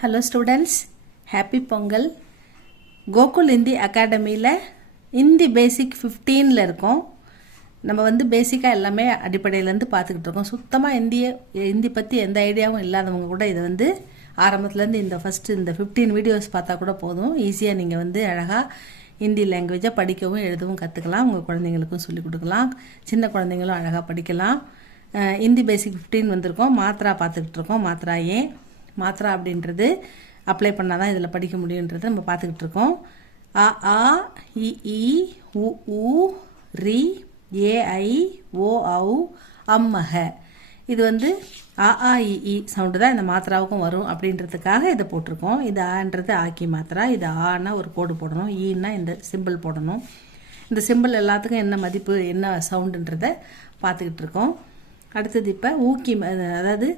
Hello students, happy Pongal. Gokul Hindi அகாடமியில் இந்தி பேசிக் 15ல் இருக்கோம். நம்ம வந்து பேசிக்காக எல்லாமே அடிப்படையிலேருந்து பார்த்துக்கிட்டு இருக்கோம். சுத்தமாக இந்தி பற்றி எந்த ஐடியாவும் இல்லாதவங்க கூட இதை வந்து ஆரம்பத்துலேருந்து இந்த 15 வீடியோஸ் பார்த்தா கூட போதும். ஈஸியாக நீங்கள் வந்து அழகாக ஹிந்தி லாங்குவேஜை படிக்கவும் எழுதவும் கற்றுக்கலாம். உங்கள் குழந்தைங்களுக்கும் சொல்லிக் கொடுக்கலாம். சின்ன குழந்தைங்களும் அழகாக படிக்கலாம். இந்தி பேசிக் 15 வந்திருக்கோம். மாத்ரா பார்த்துக்கிட்டு இருக்கோம். மாத்ரா அப்படின்றது அப்ளை பண்ணால் தான் இதில் படிக்க முடியுன்றதை நம்ம பார்த்துக்கிட்டு இருக்கோம். அ ஆ இ ஈ உ ஊ ரி ஏ ஐ ஓ ஔ அம்மஹ. இது வந்து அ ஆ இ ஈ சவுண்டு தான் இந்த மாத்திராவுக்கும் வரும் அப்படின்றதுக்காக இதை போட்டிருக்கோம். இது ஆன்றது ஆக்கி மாத்திரா. இது ஆனா ஒரு கோடு போடணும், ஈன்னா இந்த சிம்பிள் போடணும். இந்த சிம்பிள் எல்லாத்துக்கும் என்ன மதிப்பு என்ன சவுண்டுன்றதை பார்த்துக்கிட்டு இருக்கோம். அடுத்தது இப்போ ஊக்கி, அதாவது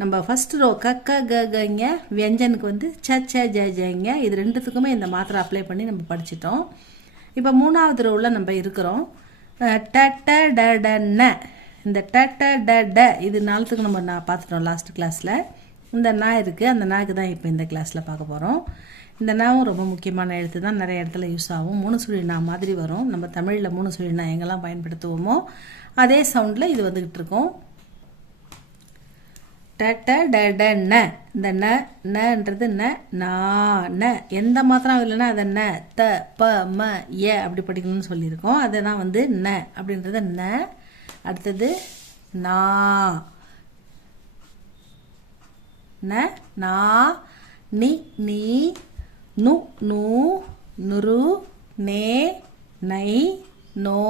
நம்ம ஃபஸ்ட் ரோ கக்க கங்க வியஞ்சனுக்கு வந்து ச ஜங்க, இது ரெண்டுத்துக்குமே இந்த மாத்திரை அப்ளை பண்ணி நம்ம படிச்சிட்டோம். இப்போ மூணாவது ரோவில் நம்ம இருக்கிறோம். ட ட ட ட ந, இந்த ட ட ட ட இது நாலுத்துக்கு நம்ம பார்த்துட்டோம் லாஸ்ட் கிளாஸில். இந்த நா இருக்குது, அந்த நாக்கு தான் இப்போ இந்த கிளாஸில் பார்க்க போகிறோம். இந்த நாவும் ரொம்ப முக்கியமான எழுத்து தான், நிறைய இடத்துல யூஸ் ஆகும். மூணு சுழி நா மாதிரி வரும். நம்ம தமிழில் மூணு சுழி நா எங்கெல்லாம் பயன்படுத்துவோமோ அதே சவுண்டில் இது வந்துக்கிட்டு இருக்கோம். ட ட ட ட ந, இந்த நன்றது ந, எந்த மாத்திரம் இல்லைன்னா அதை ந த ப ம ஏ அப்படி படிக்கணும்னு சொல்லியிருக்கோம். அதை தான் வந்து ந அப்படின்றது ந. அடுத்தது நா நா நி நீ நு நூ நுரு நே நை நோ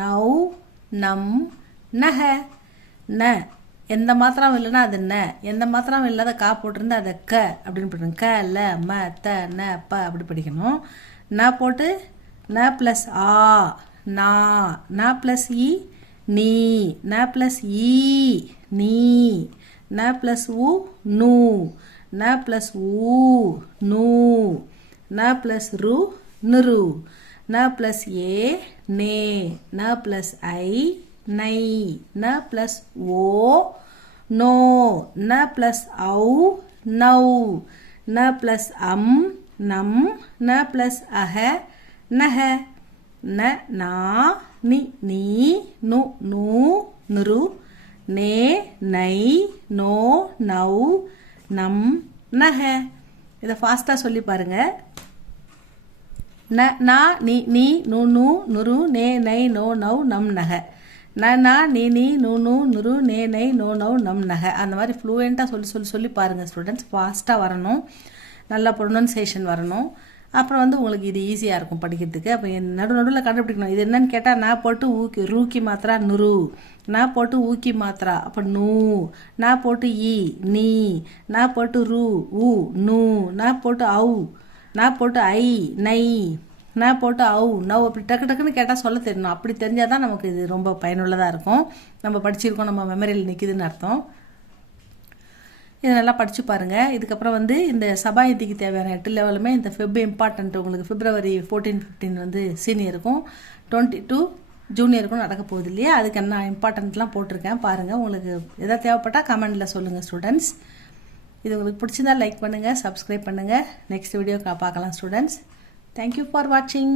நௌ நம் நஹ. ந எந்த மாத்திரம் இல்லைன்னா அது ந, எந்த மாத்திரம் இல்லாத கா போட்டிருந்தா அதை க அப்படின்னு படிக்கணும். க ல ம த ந ப அப்படி படிக்கணும். ந போட்டு ந ப்ளஸ் ஆ நா, ந ப்ளஸ் இ நீ, ந ப்ளஸ் ஈ நீ, ந ப்ளஸ் உ நூ, ந ப்ளஸ் ஊ நூ, ந ப்ளஸ் ரு நுரு, ந ப்ளஸ் ஏ நே, ந ப்ளஸ் ஐ நை, ந ப்ளஸ் ஓ நோ, ந ப்ளஸ் ஔ நௌ, ந ப்ளஸ் அம் நம், ந ப்ளஸ் அஹ நஹ. ந நா நி நீ நு நூ நுரு நே நை நோ நௌ நம் நஹ. இதை ஃபாஸ்ட்டாக சொல்லி பாருங்கள். நா நீ நீ நு நூ நுரு நே நை நோ நௌ நம் நஹ. நா நீ நீ நு நூ நுரு நே நை நோ நௌ நம் நஹ. அந்த மாதிரி ஃப்ளூயண்ட்டாக சொல்லி பாருங்கள் ஸ்டூடெண்ட்ஸ். ஃபாஸ்ட்டாக வரணும், நல்லா ப்ரொனன்சியேஷன் வரணும். அப்புறம் வந்து உங்களுக்கு இது ஈஸியாக இருக்கும் படிக்கிறதுக்கு. அப்போ நடுவில் கண்டுபிடிக்கணும். இது என்னன்னு கேட்டால் நான் போட்டு ரூக்கி மாத்திரா நுரு, நான் போட்டு ஊக்கி மாத்திரா அப்போ நூ, நான் போட்டு ஈ நீ, நான் போட்டு ரு ஊ நூ, நான் போட்டு ஔ, நான் போட்டு ஐ நை, நான் போட்டு ஔ நவ் அப்படி டக்குன்னு கேட்டால் சொல்ல தெரியணும். அப்படி தெரிஞ்சால் தான் நமக்கு இது ரொம்ப பயனுள்ளதாக இருக்கும். நம்ம படிச்சிருக்கோம், நம்ம மெமரியில் நிற்கிதுன்னு அர்த்தம். இதை நல்லா படித்து பாருங்கள். இதுக்கப்புறம் வந்து இந்த சபா இந்திக்கு தேவையான 8 லெவலுமே இந்த ஃபெப் இம்பார்ட்டன்ட் உங்களுக்கு February 14, 15 வந்து சீனியருக்கும் 22 ஜூனியருக்கும் நடக்க போகுது இல்லையா, அதுக்கு என்ன இம்பார்ட்டன்ட்லாம் போட்டிருக்கேன் பாருங்கள். உங்களுக்கு எதாவது தேவைப்பட்டால் கமெண்டில் சொல்லுங்கள் ஸ்டூடெண்ட்ஸ். இது உங்களுக்கு பிடிச்சிருந்தா லைக் பண்ணுங்கள், சப்ஸ்கிரைப் பண்ணுங்கள். நெக்ஸ்ட் வீடியோ பார்க்கலாம் students. Thank you for watching.